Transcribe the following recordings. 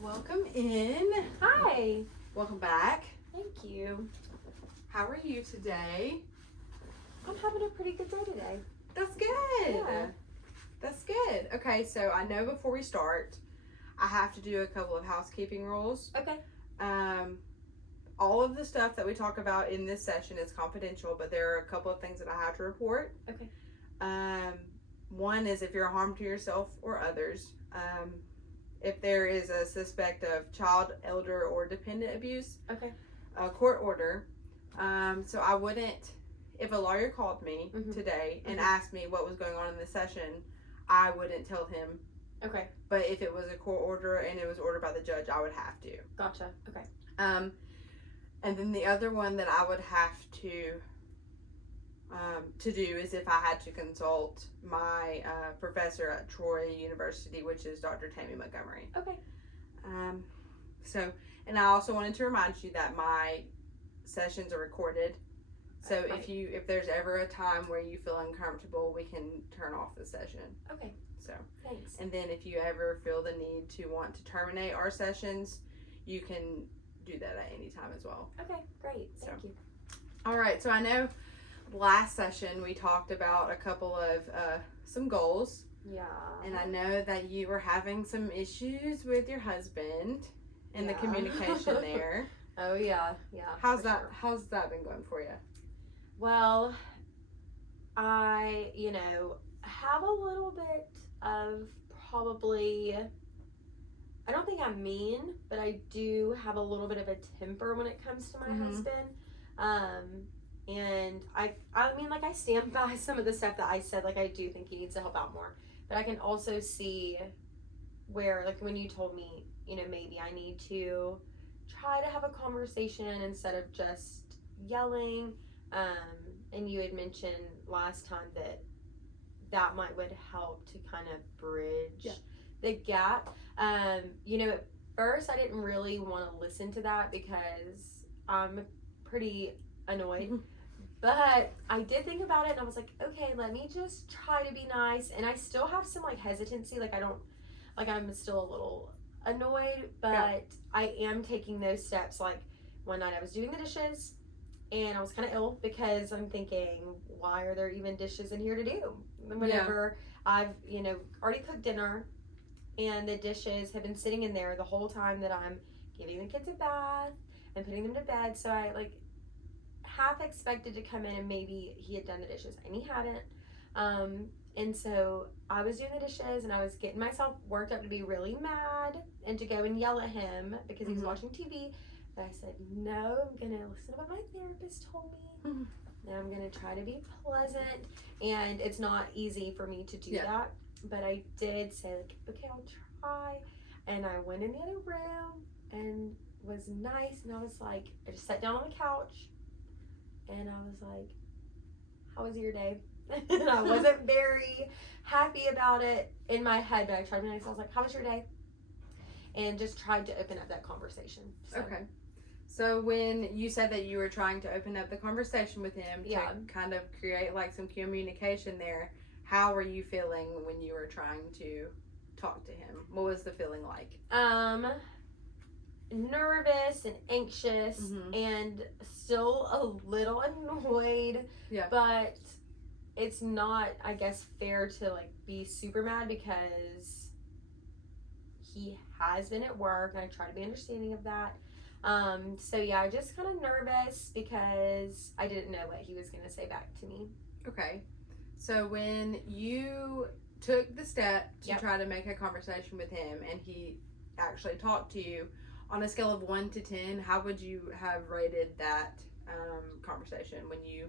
Welcome in. Hi. Welcome back. Thank you. How are you today? I'm having a pretty good day today. That's good. Yeah. That's good. Okay, so I know before we start, I have to do a couple of housekeeping rules. Okay. All of the stuff that we talk about in this session is confidential, but there are a couple of things that I have to report. Okay. One is if you're a harm to yourself or others. If there is a suspect of child, elder, or dependent abuse. Okay. A court order. So I wouldn't, if a lawyer called me today and asked me what was going on in the session, I wouldn't tell him. Okay. But if it was a court order and it was ordered by the judge, I would have to. Gotcha. Okay. And then the other one that I would have to do is if I had to consult my professor at Troy University, which is Dr. Tammy Montgomery. Okay. And I also wanted to remind you that my sessions are recorded. So right. if there's ever a time where you feel uncomfortable, we can turn off the session. Okay. So thanks. And then if you ever feel the need to want to terminate our sessions, you can do that at any time as well. Okay, great. Thank you. All right, so I know last session we talked about a couple of some goals. Yeah. And I know that you were having some issues with your husband and the communication there. Oh yeah. How's that been going for you? Well, I, have a little bit of probably, I don't think I'm mean, but I do have a little bit of a temper when it comes to my husband. And I mean, like, I stand by some of the stuff that I said. Like, I do think he needs to help out more. But I can also see where, like, when you told me, maybe I need to try to have a conversation instead of just yelling. And you had mentioned last time that would help to kind of bridge the gap. At first I didn't really want to listen to that because I'm I'm annoyed. But I did think about it and I was like, okay, let me just try to be nice. And I still have some hesitancy. I'm still a little annoyed, but I am taking those steps. Like one night I was doing the dishes and I was kind of ill because I'm thinking, why are there even dishes in here to do? Whenever I've, already cooked dinner and the dishes have been sitting in there the whole time that I'm giving the kids a bath and putting them to bed. So I half expected to come in and maybe he had done the dishes and he hadn't. And so I was doing the dishes and I was getting myself worked up to be really mad and to go and yell at him because he was watching TV. But I said, no, I'm going to listen to what my therapist told me. And I'm going to try to be pleasant. And it's not easy for me to do that. But I did say, okay, I'll try. And I went in the other room and was nice. And I was like, I just sat down on the couch. And I was like, how was your day? And I wasn't very happy about it in my head, but I tried to be nice. I was like, how was your day? And just tried to open up that conversation. Okay. So when you said that you were trying to open up the conversation with him to kind of create some communication there, how were you feeling when you were trying to talk to him? What was the feeling like? Nervous and anxious and still a little annoyed. Yeah. But it's not, I guess, fair to be super mad because he has been at work and I try to be understanding of that. So yeah, just kind of nervous because I didn't know what he was going to say back to me. Okay. So when you took the step to try to make a conversation with him and he actually talked to you, on a scale of 1 to 10, how would you have rated that conversation when you...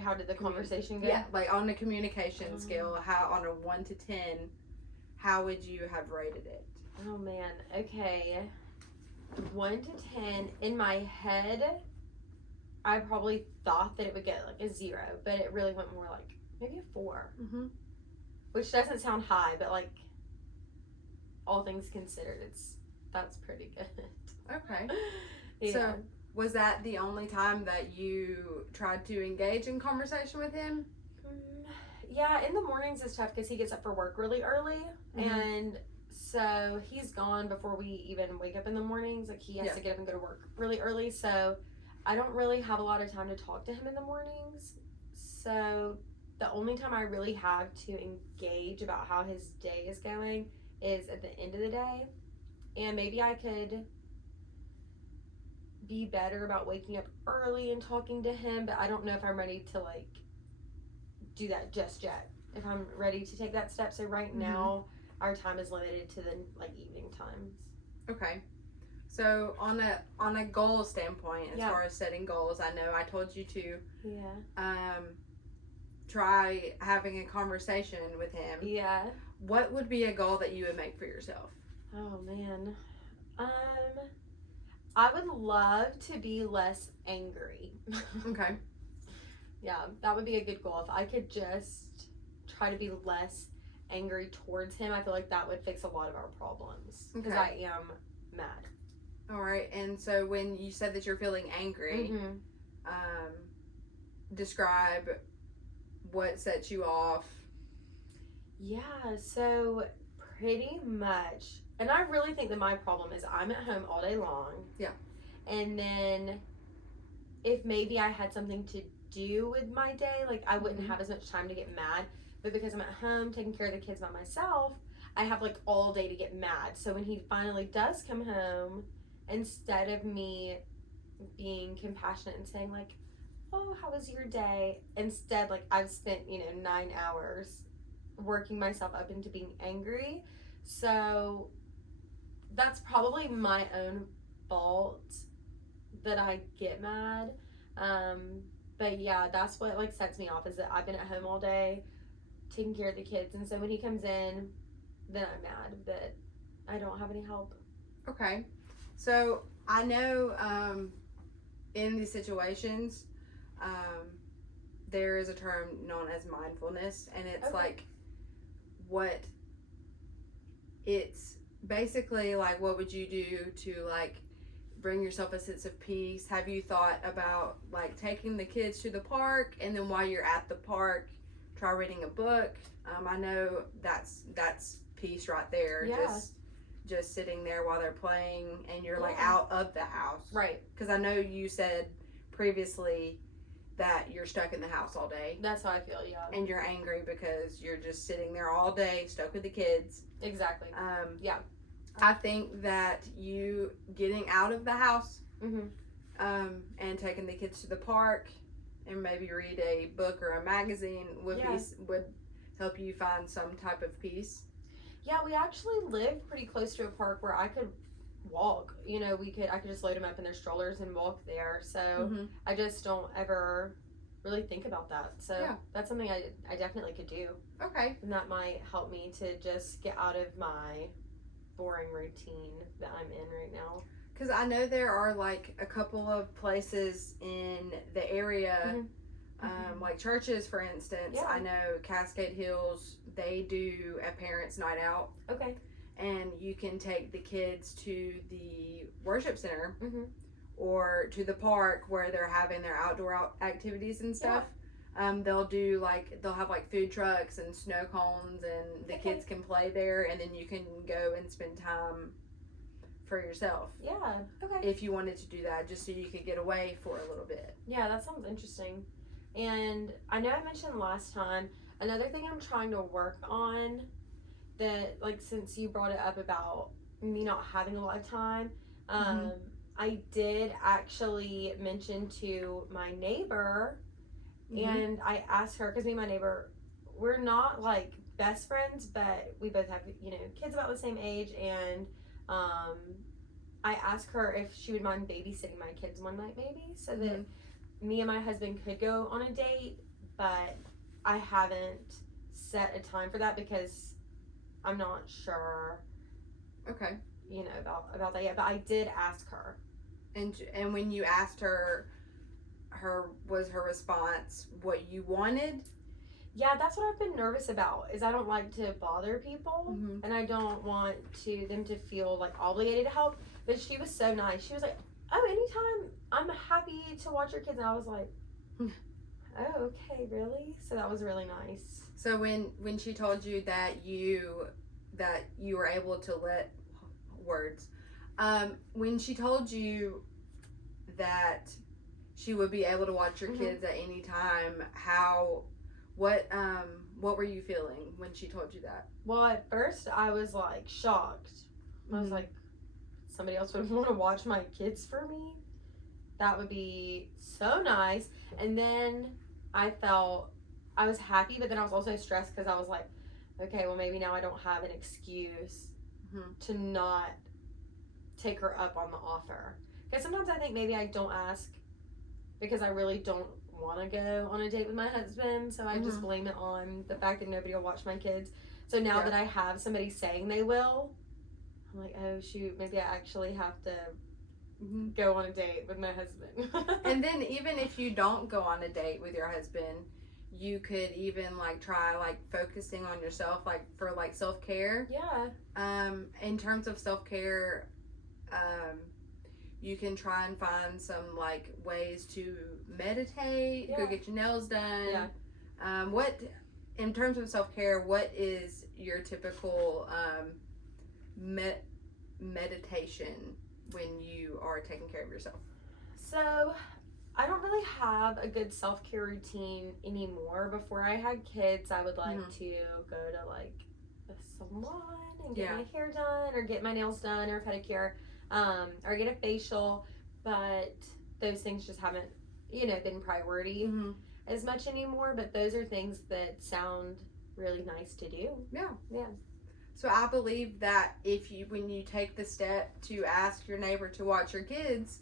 how did the conversation go? Yeah, on the communication scale, how on a 1 to 10, how would you have rated it? Oh man, okay. 1 to 10, in my head, I probably thought that it would get a 0, but it really went more maybe a 4. Which doesn't sound high, but all things considered, that's pretty good. Okay. Yeah. So was that the only time that you tried to engage in conversation with him? Yeah, in the mornings it's tough because he gets up for work really early, and So he's gone before we even wake up in the mornings. Like he has to get up and go to work really early. So I don't really have a lot of time to talk to him in the mornings. So the only time I really have to engage about how his day is going is at the end of the day. And maybe I could be better about waking up early and talking to him, but I don't know if I'm ready to like do that just yet. If I'm ready to take that step. So right now our time is limited to the like evening times. Okay. So on a goal standpoint, as far as setting goals, I know I told you to try having a conversation with him. Yeah. What would be a goal that you would make for yourself? Oh man. I would love to be less angry. Okay. Yeah, that would be a good goal. If I could just try to be less angry towards him, I feel like that would fix a lot of our problems. Because I am mad. All right. And so when you said that you're feeling angry, describe what sets you off. Yeah, so pretty much. And I really think that my problem is I'm at home all day long. Yeah. And then if maybe I had something to do with my day, like I wouldn't have as much time to get mad. But because I'm at home taking care of the kids by myself, I have like all day to get mad. So when he finally does come home, instead of me being compassionate and saying like, oh, how was your day? Instead, like I've spent, 9 hours working myself up into being angry. So that's probably my own fault that I get mad. But yeah, that's what like sets me off is that I've been at home all day taking care of the kids. And so when he comes in, then I'm mad that I don't have any help. Okay. So I know in these situations, there is a term known as mindfulness, and it's like it's basically like what would you do to like bring yourself a sense of peace? Have you thought about like taking the kids to the park, and then while you're at the park, try reading a book? I know that's peace right there. Yeah. Just sitting there while they're playing, and you're like out of the house. Right. Because I know you said previously that you're stuck in the house all day. That's how I feel, yeah. And you're angry because you're just sitting there all day, stuck with the kids. Exactly. Yeah. I think that you getting out of the house and taking the kids to the park and maybe read a book or a magazine would help you find some type of peace. Yeah, we actually live pretty close to a park where I could walk. I could just load them up in their strollers and walk there. So I just don't ever really think about that. So that's something I definitely could do. Okay. And that might help me to just get out of my boring routine that I'm in right now. Because I know there are like a couple of places in the area, like churches, for instance. Yeah. I know Cascade Hills, they do a parents' night out. Okay. And you can take the kids to the worship center or to the park where they're having their outdoor activities and stuff. Yeah. They'll have like food trucks and snow cones, and the kids can play there, and then you can go and spend time for yourself. Yeah. Okay. If you wanted to do that, just so you could get away for a little bit. Yeah, that sounds interesting. And I know I mentioned last time, another thing I'm trying to work on that, like, since you brought it up about me not having a lot of time, I did actually mention to my neighbor, and I asked her, because me and my neighbor, we're not like best friends, but we both have kids about the same age, and I asked her if she would mind babysitting my kids one night maybe, so that me and my husband could go on a date. But I haven't set a time for that because I'm not sure about that yet. But I did ask her, and when you asked her was her response what you wanted? Yeah, that's what I've been nervous about, is I don't like to bother people, and I don't want them to feel like obligated to help. But she was so nice. She was like, oh, anytime, I'm happy to watch your kids. And I was like, oh, okay, really? So that was really nice. So when she told you that you that you were able to let words. When she told you that she would be able to watch your kids at any time, what were you feeling when she told you that? Well, at first I was like shocked. I was like, somebody else would want to watch my kids for me? That would be so nice. And then I was happy, but then I was also stressed because I was like, okay, well, maybe now I don't have an excuse to not take her up on the offer. Because sometimes I think maybe I don't ask because I really don't want to go on a date with my husband, so I just blame it on the fact that nobody will watch my kids. So now that I have somebody saying they will, I'm like, oh shoot, maybe I actually have to go on a date with my husband. And then even if you don't go on a date with your husband, you could even like try like focusing on yourself, like for like self-care. In terms of self-care, you can try and find some like ways to meditate, go get your nails done. What in terms of self-care, what is your typical meditation when you are taking care of yourself? So I don't really have a good self-care routine anymore. Before I had kids, I would like to go to like a salon and get my hair done or get my nails done or pedicure, or get a facial, but those things just haven't, been priority as much anymore. But those are things that sound really nice to do. Yeah. So I believe that when you take the step to ask your neighbor to watch your kids,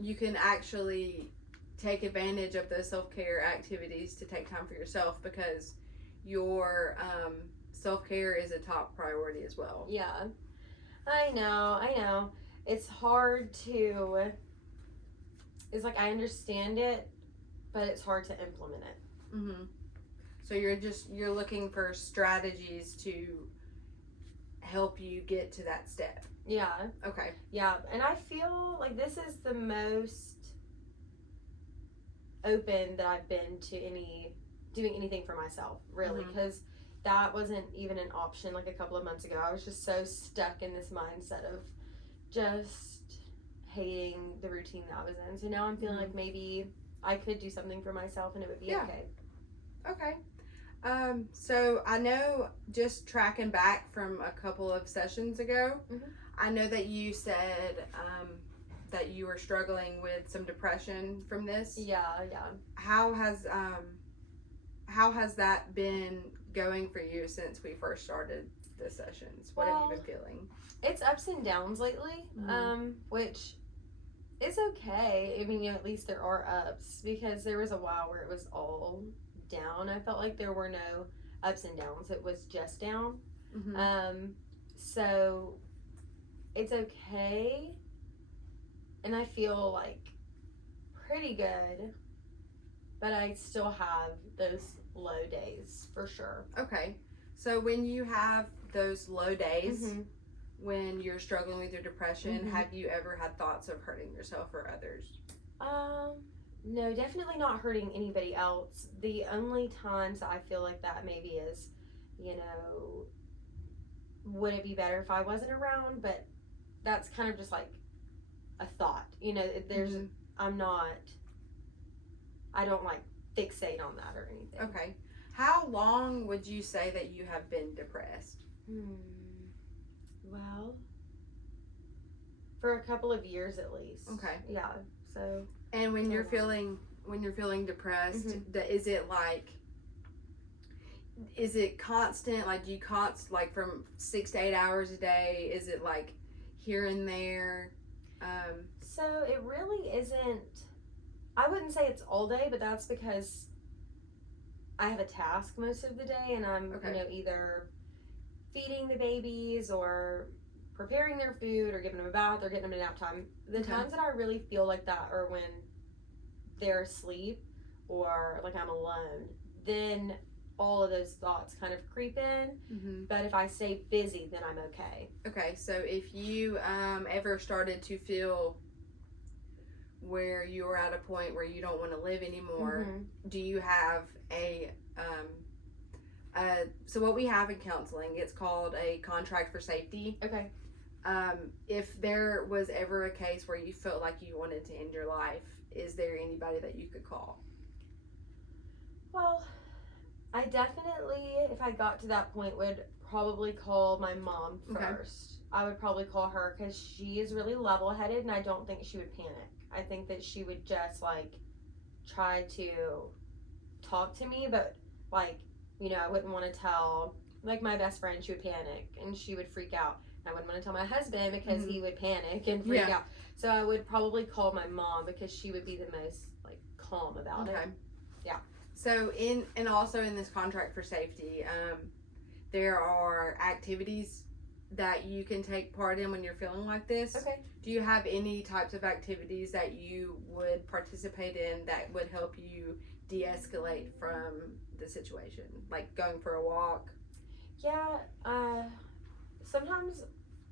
you can actually take advantage of those self-care activities to take time for yourself, because your self-care is a top priority as well. Yeah, I know. It's hard to, it's like I understand it, but it's hard to implement it. So you're looking for strategies to help you get to that step. Yeah. Okay. Yeah, and I feel like this is the most open that I've been to doing anything for myself, really, because that wasn't even an option like a couple of months ago. I was just so stuck in this mindset of just hating the routine that I was in. So now I'm feeling like maybe I could do something for myself and it would be okay. Okay. So I know, just tracking back from a couple of sessions ago, I know that you said that you were struggling with some depression from this. Yeah. How has that been going for you since we first started the sessions? What have you been feeling? It's ups and downs lately, which is okay. I mean, at least there are ups, because there was a while where it was all down. I felt like there were no ups and downs. It was just down. So it's okay, and I feel like pretty good, but I still have those low days for sure. Okay. So when you have those low days, when you're struggling with your depression, have you ever had thoughts of hurting yourself or others? No, definitely not hurting anybody else. The only times I feel like that maybe is, would it be better if I wasn't around? But that's kind of just like a thought. There's, I don't like fixate on that or anything. Okay. How long would you say that you have been depressed? Well, for a couple of years at least. Okay. Yeah. So. And when you're feeling depressed, is it constant? Like, do you like from 6 to 8 hours a day? Is it like here and there? So it really isn't. I wouldn't say it's all day, but that's because I have a task most of the day, and I'm either feeding the babies or preparing their food or giving them a bath or getting them to nap time. The times that I really feel like that are when they're asleep or like I'm alone. Then all of those thoughts kind of creep in. But if I stay busy, then I'm okay. Okay, so if you ever started to feel where you're at a point where you don't want to live anymore, do you have So what we have in counseling, it's called a contract for safety. Okay. If there was ever a case where you felt like you wanted to end your life, is there anybody that you could call? Well, I definitely, if I got to that point, would probably call my mom first. Okay. I would probably call her because she is really level-headed, and I don't think she would panic. I think that she would just, like, try to talk to me, but, like, you know, I wouldn't want to tell, like, my best friend, she would panic, and she would freak out. I wouldn't want to tell my husband because he would panic and freak out. So I would probably call my mom because she would be the most, like, calm about it. Yeah. So and also in this contract for safety, there are activities that you can take part in when you're feeling like this. Okay. Do you have any types of activities that you would participate in that would help you de-escalate from the situation? Like going for a walk? Yeah, sometimes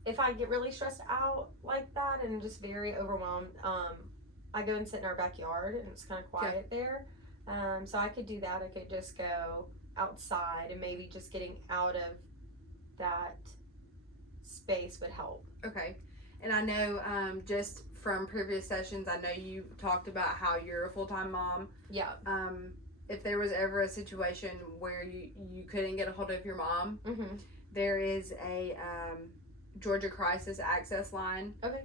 if I get really stressed out like that and just very overwhelmed, I go and sit in our backyard and it's kind of quiet there. So I could do that. I could just go outside and maybe just getting out of that space would help. Okay. And I know just from previous sessions, I know you talked about how you're a full-time mom. Yeah. If there was ever a situation where you couldn't get a hold of your mom, Mm-hmm. there is a Georgia Crisis Access Line. Okay.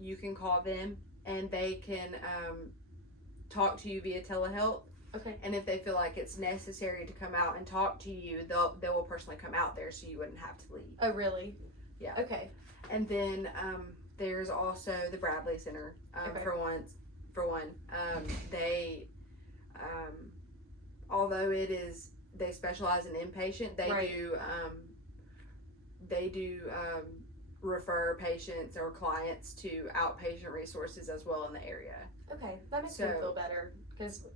You can call them and they can talk to you via telehealth. Okay. And if they feel like it's necessary to come out and talk to you, they will personally come out there so you wouldn't have to leave. Oh, really? Yeah. Okay. And then there's also the Bradley Center Okay. for one. They although they specialize in inpatient, they Right. do refer patients or clients to outpatient resources as well in the area. Okay. That makes me feel better because,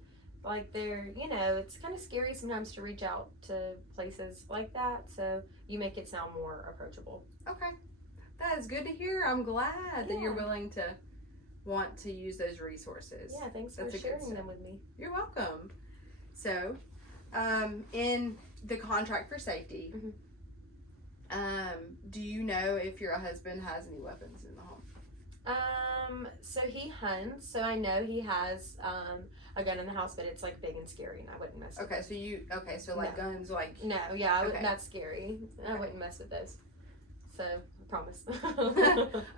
like, it's kind of scary sometimes to reach out to places like that. So you make it sound more approachable. Okay. That is good to hear. I'm glad that you're Yeah. willing to want to use those resources. Yeah, thanks That's for a good sharing step. them with me. You're welcome. So, in the contract for safety, Mhm. Do you know if your husband has any weapons in the home? So he hunts, so I know he has a gun in the house, but it's like big and scary, and I wouldn't mess with Okay, it. so like guns, like No, yeah, I would, Okay. that's scary. I Okay. wouldn't mess with those. So, I promise.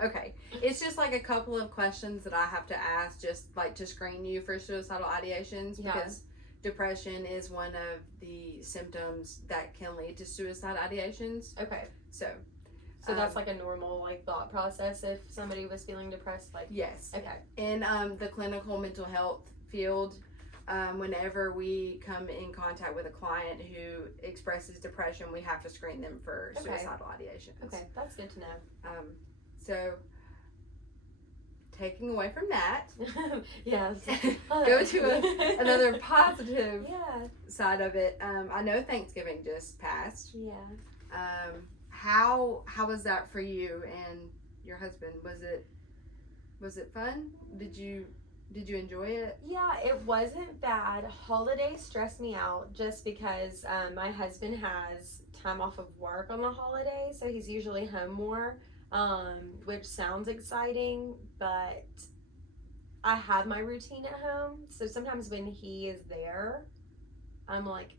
okay. It's just like a couple of questions that I have to ask, just like to screen you for suicidal ideations, Yeah. because depression is one of the symptoms that can lead to suicide ideations. Okay. So That's like a normal like thought process if somebody was feeling depressed, like. yes. Okay. In the clinical mental health field, whenever we come in contact with a client who expresses depression, we have to screen them for Okay. suicidal ideations. Okay, that's good to know. So, taking away from that, Yes. go to another positive Yeah. side of it. I know Thanksgiving just passed. Yeah. How was that for you and your husband? Was it fun? Did you enjoy it? Yeah, it wasn't bad. Holidays stress me out just because my husband has time off of work on the holidays, so he's usually home more, which sounds exciting, but I have my routine at home, so sometimes when he is there, I'm like,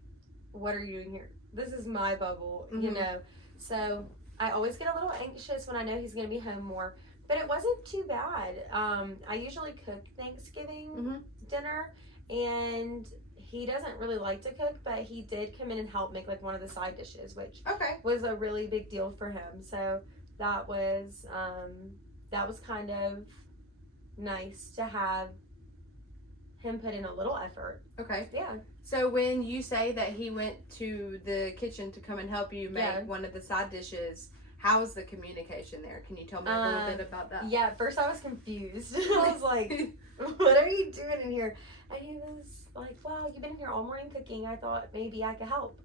what are you doing here? This is my bubble, you Mhm. know? So I always get a little anxious when I know he's going to be home more. But it wasn't too bad. I usually cook Thanksgiving dinner, and he doesn't really like to cook, but he did come in and help make like one of the side dishes, which Okay. was a really big deal for him. So that was kind of nice to have him put in a little effort. Okay. Yeah. So when you say that he went to the kitchen to come and help you make Yeah. one of the side dishes, how's the communication there? Can you tell me a little bit about that? Yeah, at first I was confused. I was like, what are you doing in here? And he was like, wow, you've been in here all morning cooking. I thought maybe I could help.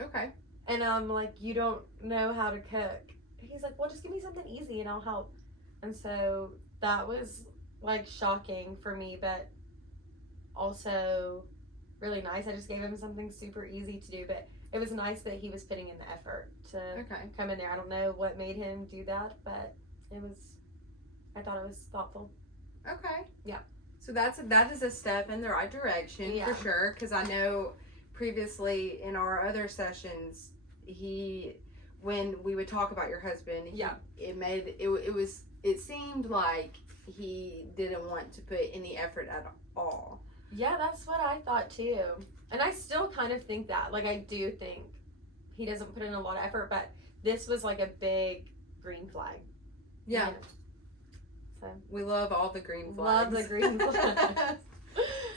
Okay. And I'm like, you don't know how to cook. He's like, well, just give me something easy and I'll help. And so that was like shocking for me, but also really nice. I just gave him something super easy to do, but it was nice that he was putting in the effort to Okay. come in there. I don't know what made him do that, but I thought it was thoughtful. Okay. Yeah. So that is a step in the right direction Yeah. for sure. Because I know previously in our other sessions, when we would talk about your husband, it seemed like he didn't want to put any effort at all. Yeah, that's what I thought too. And I still kind of think that. Like, I do think he doesn't put in a lot of effort, but this was like a big green flag. Yeah. You know? So We love all the green flags. love the green flags.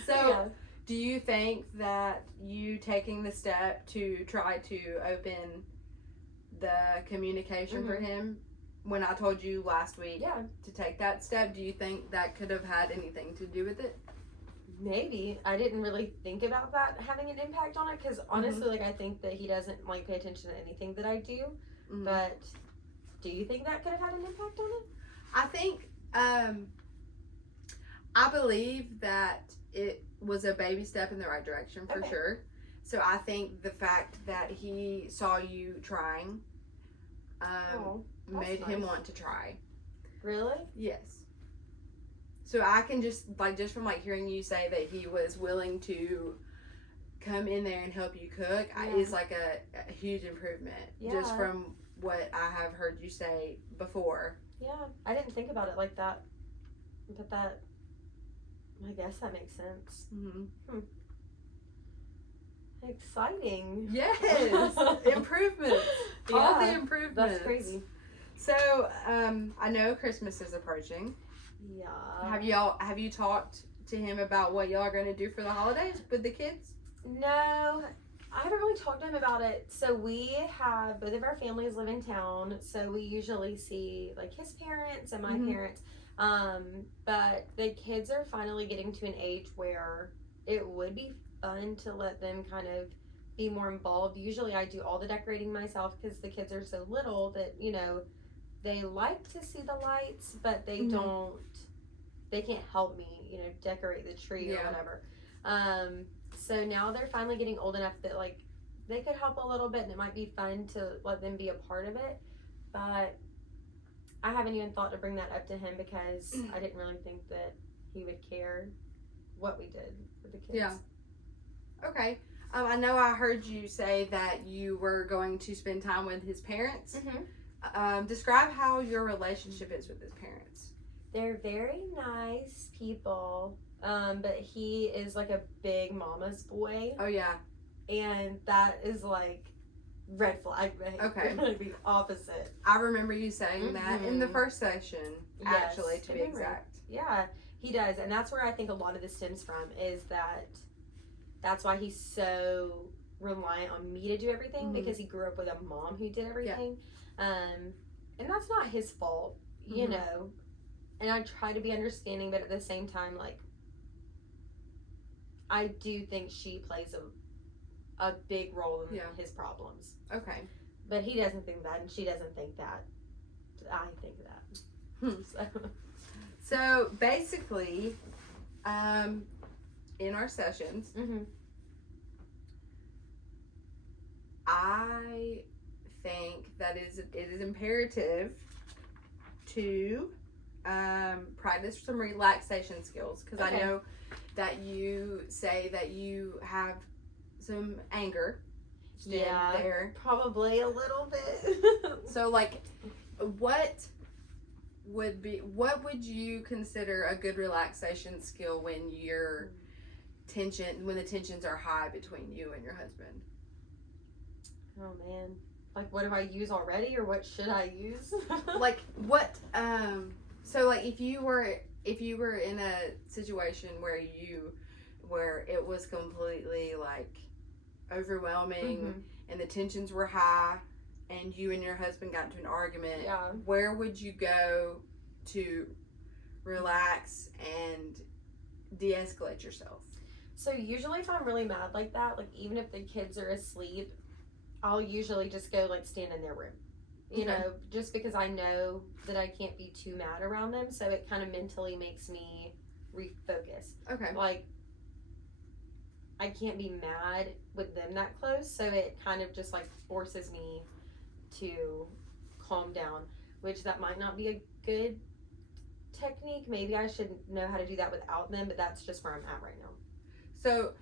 So, yeah. do you think that you taking the step to try to open the communication for him, when I told you last week to take that step, do you think that could have had anything to do with it? Maybe. I didn't really think about that having an impact on it, because honestly, like, I think that he doesn't like pay attention to anything that I do. Mm-hmm. But do you think that could have had an impact on it? I think I believe that it was a baby step in the right direction for sure. So I think the fact that he saw you trying made him want to try. Really? Yes. So I can just from hearing you say that he was willing to come in there and help you cook is like a huge improvement just from what I have heard you say before. Yeah, I didn't think about it like that, but I guess that makes sense. Mm-hmm. Exciting. Yes, improvements. Yeah, all the improvements. That's crazy. So I know Christmas is approaching. Yeah. Have you talked to him about what y'all are going to do for the holidays with the kids? No, I haven't really talked to him about it. So we have, both of our families live in town, so we usually see like his parents and my parents. But the kids are finally getting to an age where it would be fun to let them kind of be more involved. Usually I do all the decorating myself because the kids are so little that, you know, they like to see the lights, but they they can't help me, you know, decorate the tree or whatever. So now they're finally getting old enough that like they could help a little bit, and it might be fun to let them be a part of it. But I haven't even thought to bring that up to him because I didn't really think that he would care what we did with the kids. Yeah. Okay. I know I heard you say that you were going to spend time with his parents. Describe how your relationship is with his parents. They're very nice people, but he is like a big mama's boy. Oh, yeah. And that is like red flag behavior. Okay. Like the opposite. I remember you saying that in the first session, actually, to be exact. Yeah, he does. And that's where I think a lot of this stems from, is that's why he's so reliant on me to do everything, because he grew up with a mom who did everything. And that's not his fault, you know. And I try to be understanding, but at the same time, like, I do think she plays a big role in his problems. Okay. But he doesn't think that, and she doesn't think that. I think that. So basically, in our sessions, I think that it is imperative to practice some relaxation skills, because I know that you say that you have some anger there. Probably a little bit. So like, what would you consider a good relaxation skill when when the tensions are high between you and your husband? Oh man. Like, what do I use already, or what should I use? Like, what so like if you were in a situation where it was completely like overwhelming and the tensions were high and you and your husband got into an argument, where would you go to relax and de-escalate yourself? So usually if I'm really mad like that, like even if the kids are asleep, I'll usually just go like stand in their room, you know, just because I know that I can't be too mad around them. So it kind of mentally makes me refocus. Okay. Like, I can't be mad with them that close, so it kind of just like forces me to calm down, which that might not be a good technique. Maybe I should know how to do that without them, but that's just where I'm at right now. So,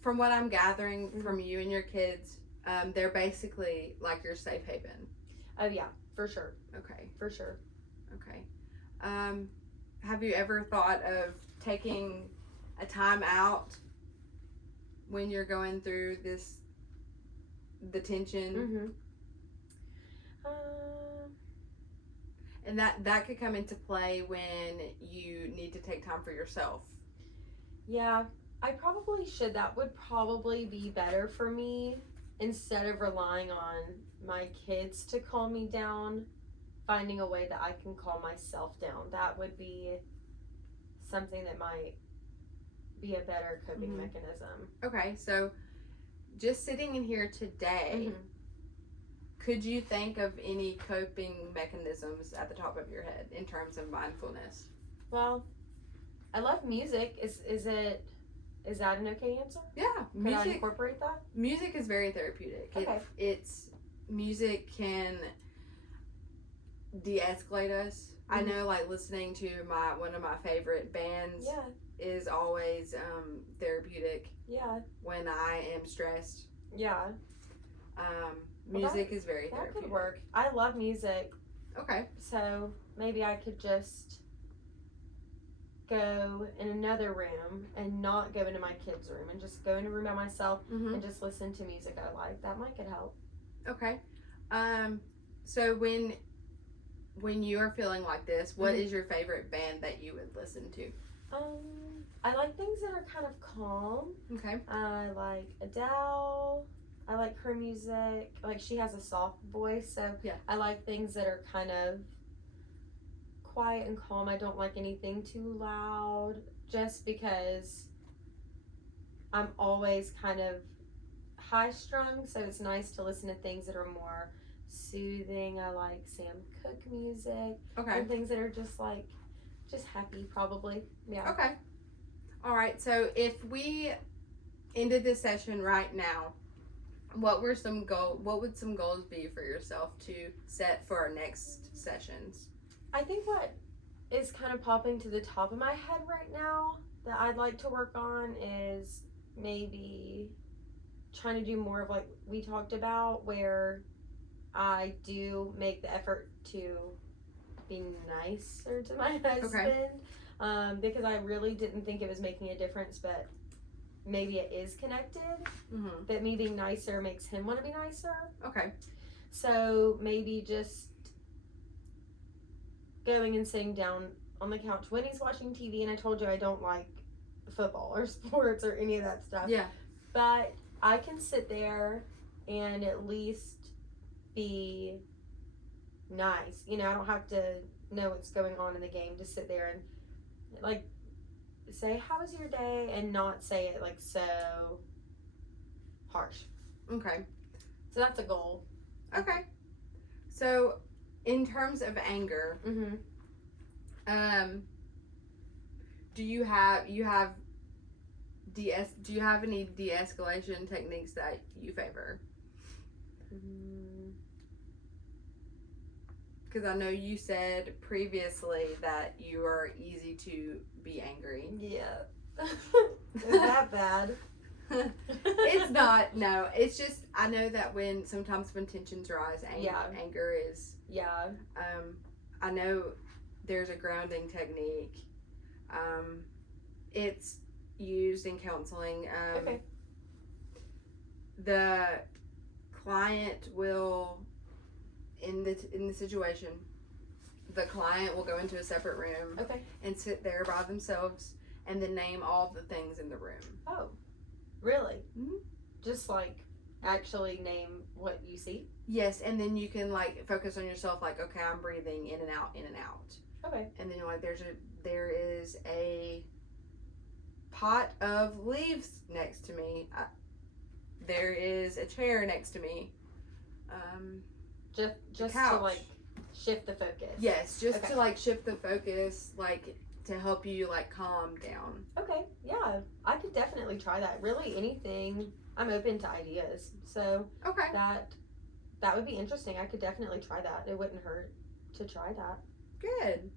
from what I'm gathering from you and your kids, they're basically like your safe haven. Oh yeah, for sure. Okay. For sure. Okay. Have you ever thought of taking a time out when you're going through the tension? And that could come into play when you need to take time for yourself. Yeah, I probably should. That would probably be better for me instead of relying on my kids to calm me down, finding a way that I can calm myself down. That would be something that might be a better coping mechanism. Okay, so just sitting in here today, could you think of any coping mechanisms at the top of your head in terms of mindfulness? Well, I love music. Is that an okay answer? Yeah, Could I incorporate that? Music is very therapeutic. Okay. It's music can de-escalate us. I know, like, listening to one of my favorite bands is always therapeutic. Yeah. When I am stressed. Yeah. Music is very therapeutic. That could work. I love music. Okay. So maybe I could just go in another room and not go into my kids' room and just go in a room by myself and just listen to music I like. That might could help. Okay. So when you are feeling like this, what is your favorite band that you would listen to? I like things that are kind of calm. Okay. I like Adele. I like her music. Like, she has a soft voice, so I like things that are kind of quiet and calm. I don't like anything too loud, just because I'm always kind of high strung, so it's nice to listen to things that are more soothing. I like Sam Cooke music. Okay. And things that are just happy, probably. Yeah. Okay. All right. So if we ended this session right now, what would some goals be for yourself to set for our next sessions? I think what is kind of popping to the top of my head right now that I'd like to work on is maybe trying to do more of like we talked about, where I do make the effort to be nicer to my husband, because I really didn't think it was making a difference, but maybe it is connected. That me being nicer makes him want to be nicer. Okay. So maybe just going and sitting down on the couch when he's watching TV, and I told you I don't like football or sports or any of that stuff. Yeah. But I can sit there and at least be nice. You know, I don't have to know what's going on in the game. Just sit there and like say, how was your day? And not say it like so harsh. Okay. So that's a goal. Okay. So in terms of anger, do you have any de-escalation techniques that you favor? Because I know you said previously that you are easy to be angry. Yeah. Is that bad? It's not. No, it's just I know that sometimes when tensions rise, anger is. Yeah. I know there's a grounding technique. It's used in counseling. Okay. The client will, in the situation, the client will go into a separate room. Okay. And sit there by themselves, and then name all the things in the room. Oh, really? Mm-hmm. Just like actually name what you see? Yes, and then you can like focus on yourself. Like, okay, I'm breathing in and out, in and out. Okay. And then you're like, there is a pot of leaves next to me. There is a chair next to me. Just to like shift the focus. Yes, just to like shift the focus. Like to help you like calm down. Okay, yeah, I could definitely try that. Really, anything. I'm open to ideas, so Okay. that would be interesting. I could definitely try that. It wouldn't hurt to try that. Good.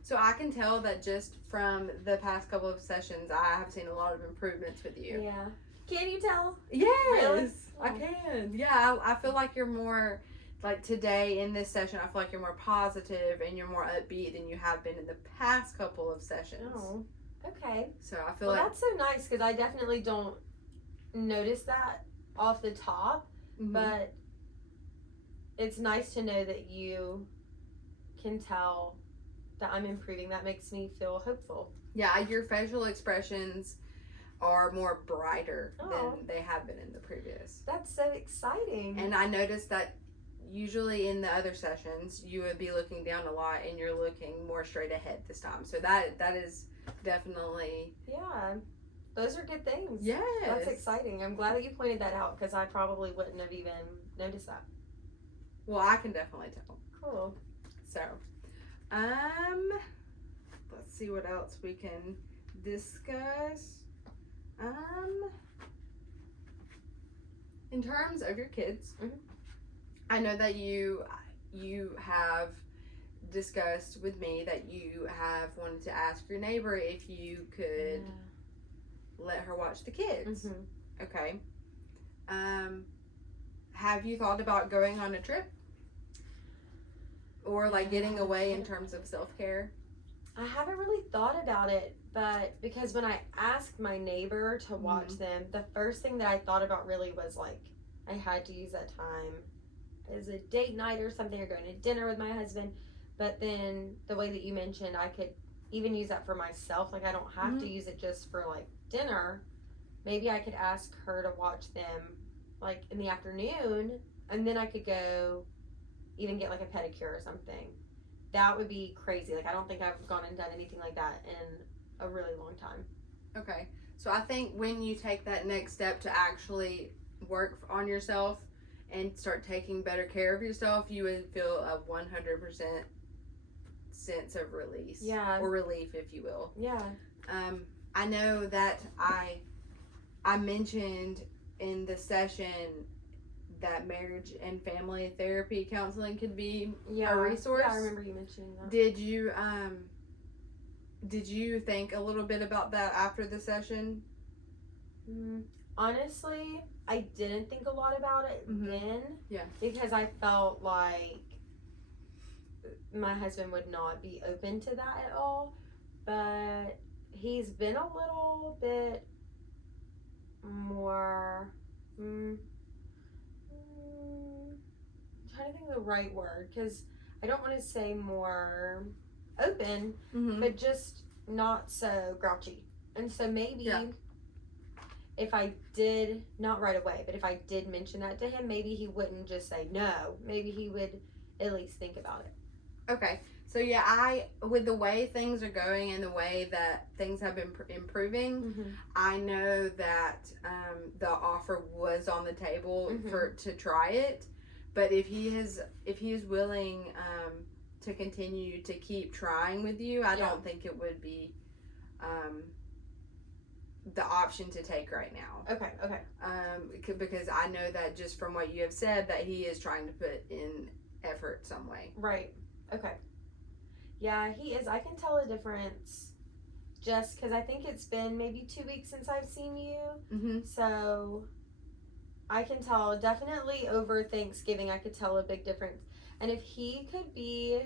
So I can tell that just from the past couple of sessions, I have seen a lot of improvements with you. Yeah. Can you tell? Yes, Really? I can. Yeah, I feel like you're more, like today in this session, I feel like you're more positive and you're more upbeat than you have been in the past couple of sessions. Oh, okay. So I feel Well, like. that's so nice because I definitely don't notice that off the top, Mhm. but it's nice to know that you can tell that I'm improving. That makes me feel hopeful. Yeah, your facial expressions are more brighter Oh. than they have been in the previous. That's so exciting. And I noticed that usually in the other sessions you would be looking down a lot and you're looking more straight ahead this time. So that is definitely. Yeah, those are good things. Yes. That's exciting. I'm glad that you pointed that out because I probably wouldn't have even noticed that. Well, I can definitely tell. Cool. So, let's see what else we can discuss. In terms of your kids, Mhm. I know that you have discussed with me that you have wanted to ask your neighbor if you could let her watch the kids. Mm-hmm. Okay. Have you thought about going on a trip? Or like getting away in terms of self-care? I haven't really thought about it, but because when I asked my neighbor to watch them, the first thing that I thought about really was like I had to use that time as a date night or something, or going to dinner with my husband. But then the way that you mentioned, I could even use that for myself. Like I don't have to use it just for like dinner. Maybe I could ask her to watch them like in the afternoon, and then I could go even get like a pedicure or something. That would be crazy. Like I don't think I've gone and done anything like that in a really long time. Okay. So I think when you take that next step to actually work on yourself and start taking better care of yourself, you would feel a 100% sense of release. Yeah. Or relief, if you will. Yeah. I know that I mentioned in the session that marriage and family therapy counseling could be a resource. Yeah, I remember you mentioning that. Did you think a little bit about that after the session? Honestly, I didn't think a lot about it then. Yeah. Because I felt like my husband would not be open to that at all. But he's been a little bit more. I'm trying to think of the right word because I don't want to say more open, but just not so grouchy. And so maybe if I did, not right away, but if I did mention that to him, maybe he wouldn't just say no. Maybe he would at least think about it. Okay. So yeah, with the way things are going and the way that things have been improving, I know that the offer was on the table to try it. But if he is willing to continue to keep trying with you, I don't think it would be the option to take right now. Okay. Because I know that just from what you have said that he is trying to put in effort some way. Right. Okay. Yeah, he is. I can tell a difference just because I think it's been maybe 2 weeks since I've seen you. So I can tell definitely over Thanksgiving I could tell a big difference. And if he could be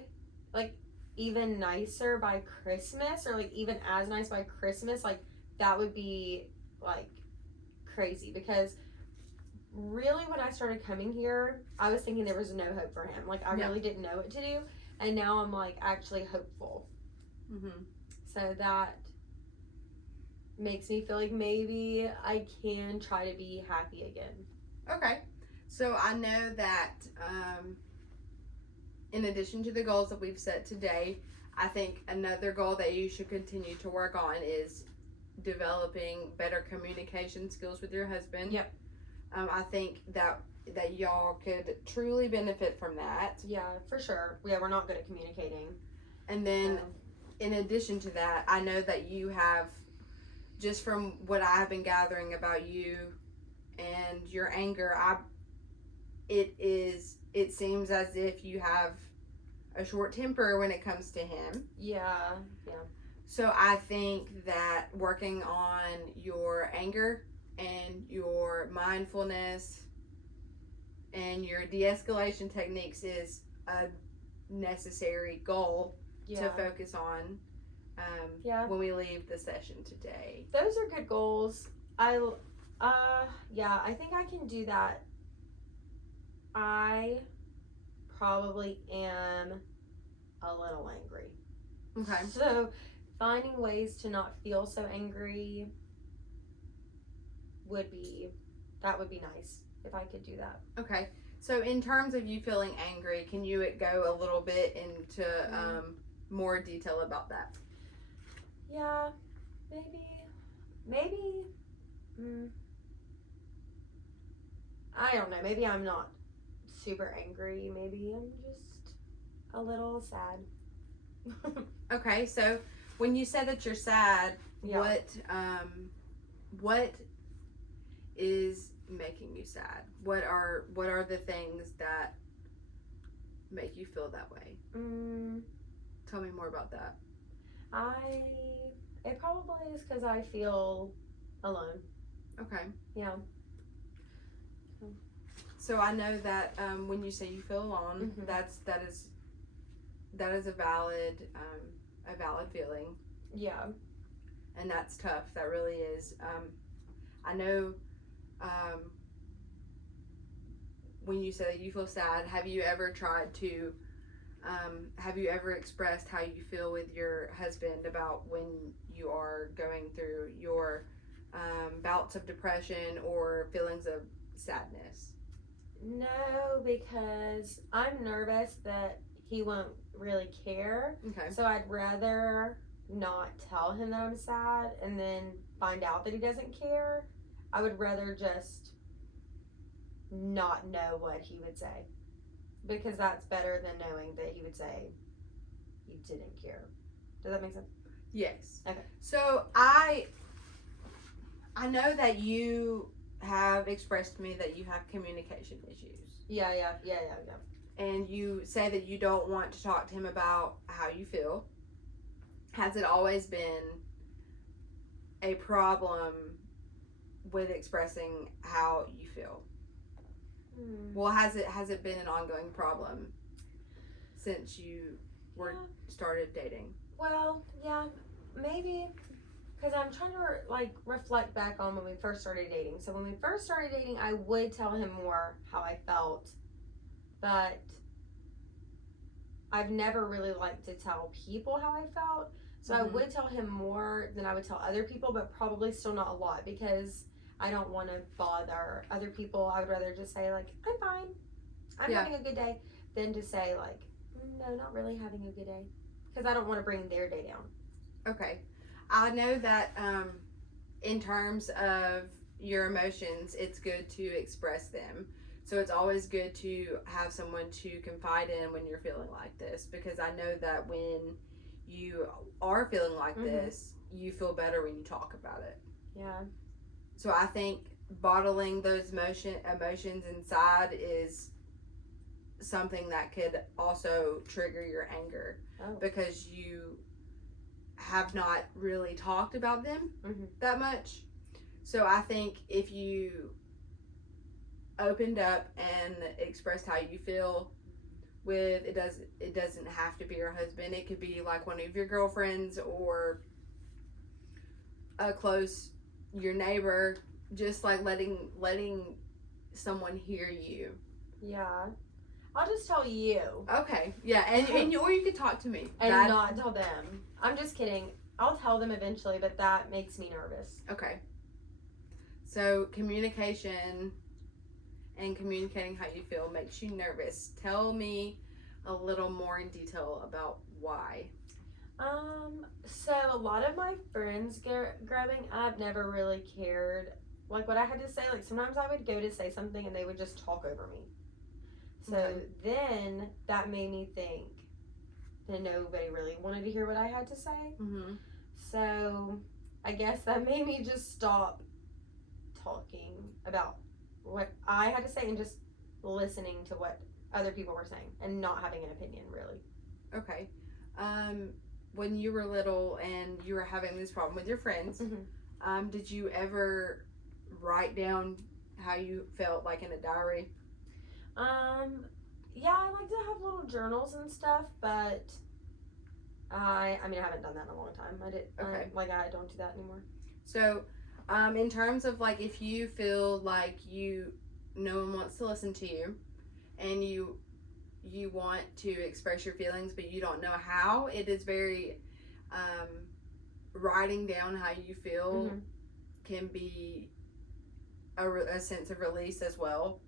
like even nicer by Christmas or like even as nice by Christmas, like that would be like crazy because really when I started coming here, I was thinking there was no hope for him. Like I really didn't know what to do. And now I'm like actually hopeful. So that makes me feel like maybe I can try to be happy again. Okay. So I know that in addition to the goals that we've set today, I think another goal that you should continue to work on is developing better communication skills with your husband. Yep. I think that y'all could truly benefit from that. Yeah, for sure. Yeah, we're not good at communicating. And then in addition to that, I know that you have, just from what I have been gathering about you and your anger, it seems as if you have a short temper when it comes to him. Yeah. So I think that working on your anger and your mindfulness and your de-escalation techniques is a necessary goal to focus on when we leave the session today. Those are good goals. I think I can do that. I probably am a little angry. Okay. So finding ways to not feel so angry would be nice if I could do that. Okay. So in terms of you feeling angry, can you go a little bit into more detail about that? Yeah, maybe. I don't know. Maybe I'm not super angry. Maybe I'm just a little sad. Okay. So when you say that you're sad, what is making you sad? What are the things that make you feel that way? Tell me more about that. It probably is because I feel alone. Okay. Yeah. So I know that when you say you feel alone, that is a valid feeling. Yeah. And that's tough. That really is. I know. When you say that you feel sad, have you ever tried to? Have you ever expressed how you feel with your husband about when you are going through your bouts of depression or feelings of sadness? No, because I'm nervous that he won't really care. Okay. So I'd rather not tell him that I'm sad and then find out that he doesn't care. I would rather just not know what he would say, because that's better than knowing that he would say he didn't care. Does that make sense? Yes. Okay. So I know that you have expressed to me that you have communication issues. Yeah. And you say that you don't want to talk to him about how you feel. Has it always been a problem with expressing how you feel? Well, has it been an ongoing problem since you started dating? Well, yeah, maybe, because I'm trying to reflect back on when we first started dating. So when we first started dating, I would tell him more how I felt, but I've never really liked to tell people how I felt. So I would tell him more than I would tell other people, but probably still not a lot, because I don't want to bother other people. I would rather just say, I'm fine. I'm having a good day, than to say, no, not really having a good day. Because I don't want to bring their day down. Okay. I know that in terms of your emotions, it's good to express them. So it's always good to have someone to confide in when you're feeling like this, because I know that when you are feeling like this, you feel better when you talk about it. Yeah. So I think bottling those emotions inside is something that could also trigger your anger, because you have not really talked about them that much. So I think if you opened up and expressed how you feel with, it doesn't have to be your husband. It could be one of your girlfriends or your neighbor, just letting someone hear you. Yeah. I'll just tell you. Okay. Yeah, and or you could talk to me. And not tell them. I'm just kidding. I'll tell them eventually, but that makes me nervous. Okay. So communication and communicating how you feel makes you nervous. Tell me a little more in detail about why. So a lot of my friends growing up never really cared what I had to say. Sometimes I would go to say something and they would just talk over me. So then that made me think, and nobody really wanted to hear what I had to say. Mm-hmm. So I guess that made me just stop talking about what I had to say and just listening to what other people were saying and not having an opinion, really. Okay. When you were little and you were having this problem with your friends, did you ever write down how you felt, like in a diary? Yeah, I like to have little journals and stuff, but I haven't done that in a long time. Okay. I don't do that anymore. So, in terms of like if you feel like no one wants to listen to you, and you want to express your feelings but you don't know how, it is very writing down how you feel can be a sense of release as well,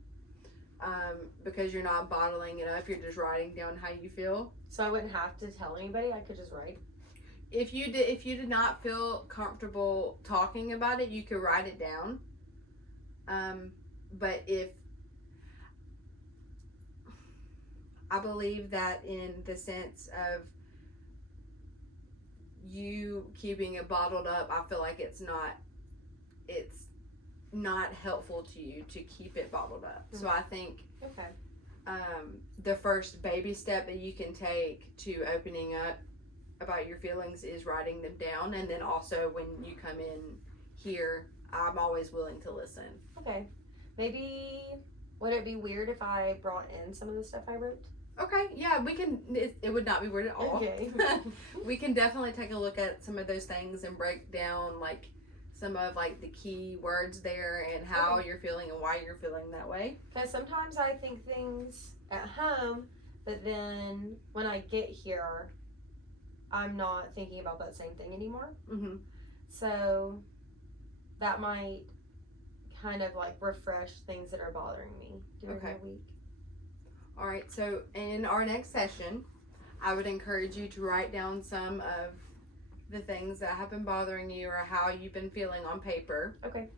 because you're not bottling it up, you're just writing down how you feel. So I wouldn't have to tell anybody, I could just write. If you did not feel comfortable talking about it, you could write it down. But if I believe that in the sense of you keeping it bottled up, I feel like it's not helpful to you to keep it bottled up. So I think the first baby step that you can take to opening up about your feelings is writing them down, and then also when you come in here, I'm always willing to listen. Okay. Maybe would it be weird if I brought in some of the stuff I wrote? Okay, yeah, we can. It would not be weird at all. Okay. We can definitely take a look at some of those things and break down like some of like the key words there and how you're feeling and why you're feeling that way. Because sometimes I think things at home, but then when I get here, I'm not thinking about that same thing anymore. Mm-hmm. So that might kind of like refresh things that are bothering me during the week. All right, so in our next session, I would encourage you to write down some of the things that have been bothering you or how you've been feeling on paper. Okay.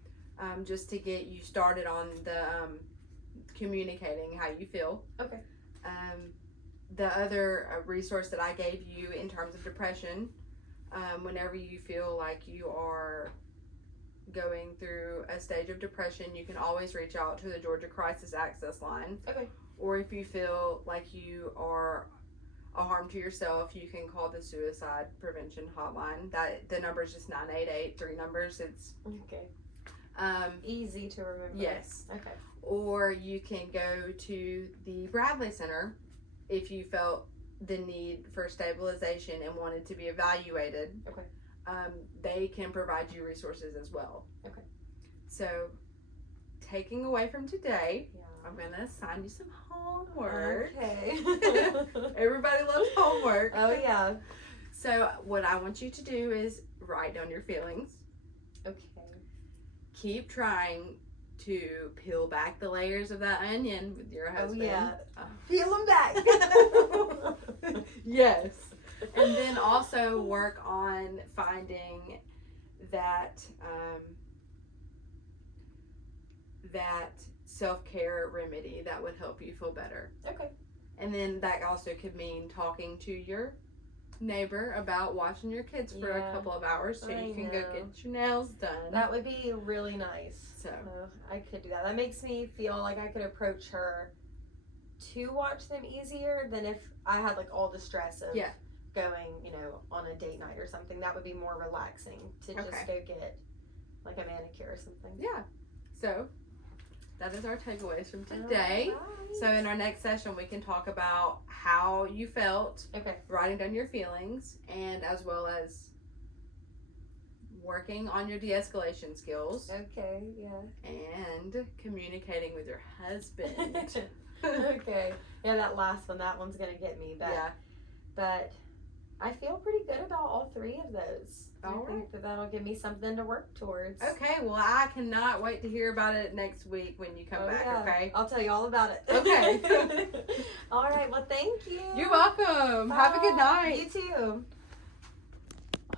Just to get you started on the communicating how you feel. Okay. The other resource that I gave you in terms of depression, whenever you feel like you are going through a stage of depression, you can always reach out to the Georgia Crisis Access Line. Okay. Or if you feel like you are a harm to yourself, you can call the Suicide Prevention Hotline. That the number is just 988, 3 numbers. It's easy to remember. Yes. Okay. Or you can go to the Bradley Center if you felt the need for stabilization and wanted to be evaluated. Okay. They can provide you resources as well. Okay. So, taking away from today, yeah. I'm going to assign you some homework. Okay. Everybody loves homework. Oh, yeah. So, what I want you to do is write down your feelings. Okay. Keep trying to peel back the layers of that onion with your husband. Oh, yeah. Peel them back. Yes. And then also work on finding that that self-care remedy that would help you feel better. Okay. And then that also could mean talking to your neighbor about watching your kids for a couple of hours so you can go get your nails done. That would be really nice. So I could do that. That makes me feel like I could approach her to watch them easier than if I had like all the stress of going, on a date night or something. That would be more relaxing to just go get like a manicure or something. Yeah. So that is our takeaways from today. Right. So in our next session, we can talk about how you felt, writing down your feelings, and as well as working on your de-escalation skills. Okay, yeah. And communicating with your husband. Okay. Yeah, that last one, that one's going to get me. But I feel pretty good about all 3 of those. I think that'll give me something to work towards. Okay, well, I cannot wait to hear about it next week when you come back, okay? I'll tell you all about it. Okay. All right, well, thank you. You're welcome. Have a good night. You too.